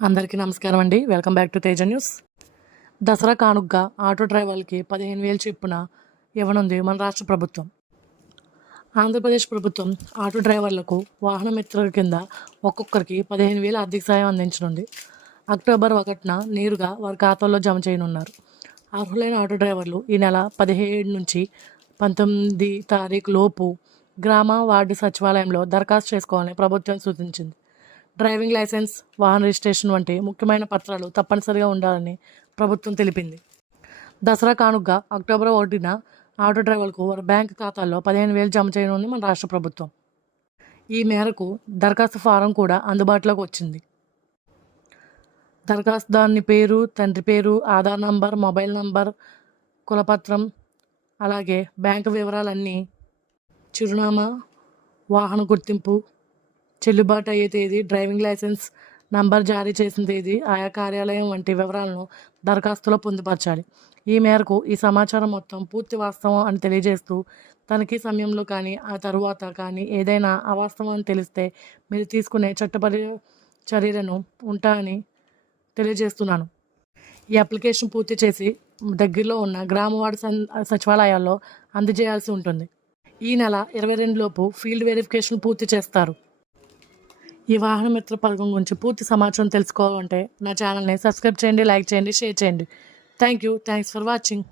అందరికీ నమస్కారం అండి. Welcome back to Teja news. Dasara కానుగ్గా ఆటో డ్రైవర్లకి 15,000 చొప్పున ఇవ్వనుంది మన రాష్ట్ర ప్రభుత్వం. ఆంధ్రప్రదేశ్ ప్రభుత్వం ఆటో డ్రైవర్లకు వాహన మిత్రుల కింద ఒక్కొక్కరికి 15,000 ఆర్థిక సాయం అందించనుంది. అక్టోబర్ 1న నేరుగా వారి ఖాతాల్లో జమ చేయనున్నారు. అర్హులైన ఆటో డ్రైవర్లు ఈ నెల 17 నుంచి 19 తారీఖు లోపు గ్రామ వార్డు సచివాలయంలో దరఖాస్తు చేసుకోవాలని ప్రభుత్వం సూచించింది. డ్రైవింగ్ లైసెన్స్, వాహన రిజిస్ట్రేషన్ వంటి ముఖ్యమైన పత్రాలు తప్పనిసరిగా ఉండాలని ప్రభుత్వం తెలిపింది. దసరా కానుగ్గా అక్టోబర్ 1న ఆటో డ్రైవర్లకు వారి బ్యాంకు ఖాతాల్లో 15,000 జమ చేయనుంది మన రాష్ట్ర ప్రభుత్వం. ఈ మేరకు దరఖాస్తు ఫారం కూడా అందుబాటులోకి వచ్చింది. దరఖాస్తుదారుని పేరు, తండ్రి పేరు, ఆధార్ నంబర్, మొబైల్ నంబర్, కులపత్రం, అలాగే బ్యాంకు వివరాలన్నీ, చిరునామా, వాహన గుర్తింపు, చెల్లుబాటు అయ్యే తేదీ, డ్రైవింగ్ లైసెన్స్ నంబర్ జారీ చేసిన తేదీ, ఆయా కార్యాలయం వంటి వివరాలను దరఖాస్తులో పొందుపరచాలి. ఈ మేరకు ఈ సమాచారం మొత్తం పూర్తి వాస్తవం అని తెలియజేస్తూ తనిఖీ సమయంలో కానీ ఆ తరువాత కానీ ఏదైనా అవాస్తవం అని తెలిస్తే మీరు తీసుకునే చట్టపరి చర్యలను ఉంటాయని తెలియజేస్తున్నాను. ఈ అప్లికేషన్ పూర్తి చేసి దగ్గరలో ఉన్న గ్రామ వార్డు సచివాలయాల్లో అందజేయాల్సి ఉంటుంది. ఈ నెల 22 లోపు ఫీల్డ్ వెరిఫికేషన్ పూర్తి చేస్తారు. ఈ వాహన మిత్ర పథకం గురించి పూర్తి సమాచారం తెలుసుకోవాలంటే నా ఛానల్ని సబ్స్క్రైబ్ చేయండి, లైక్ చేయండి, షేర్ చేయండి. Thanks for watching.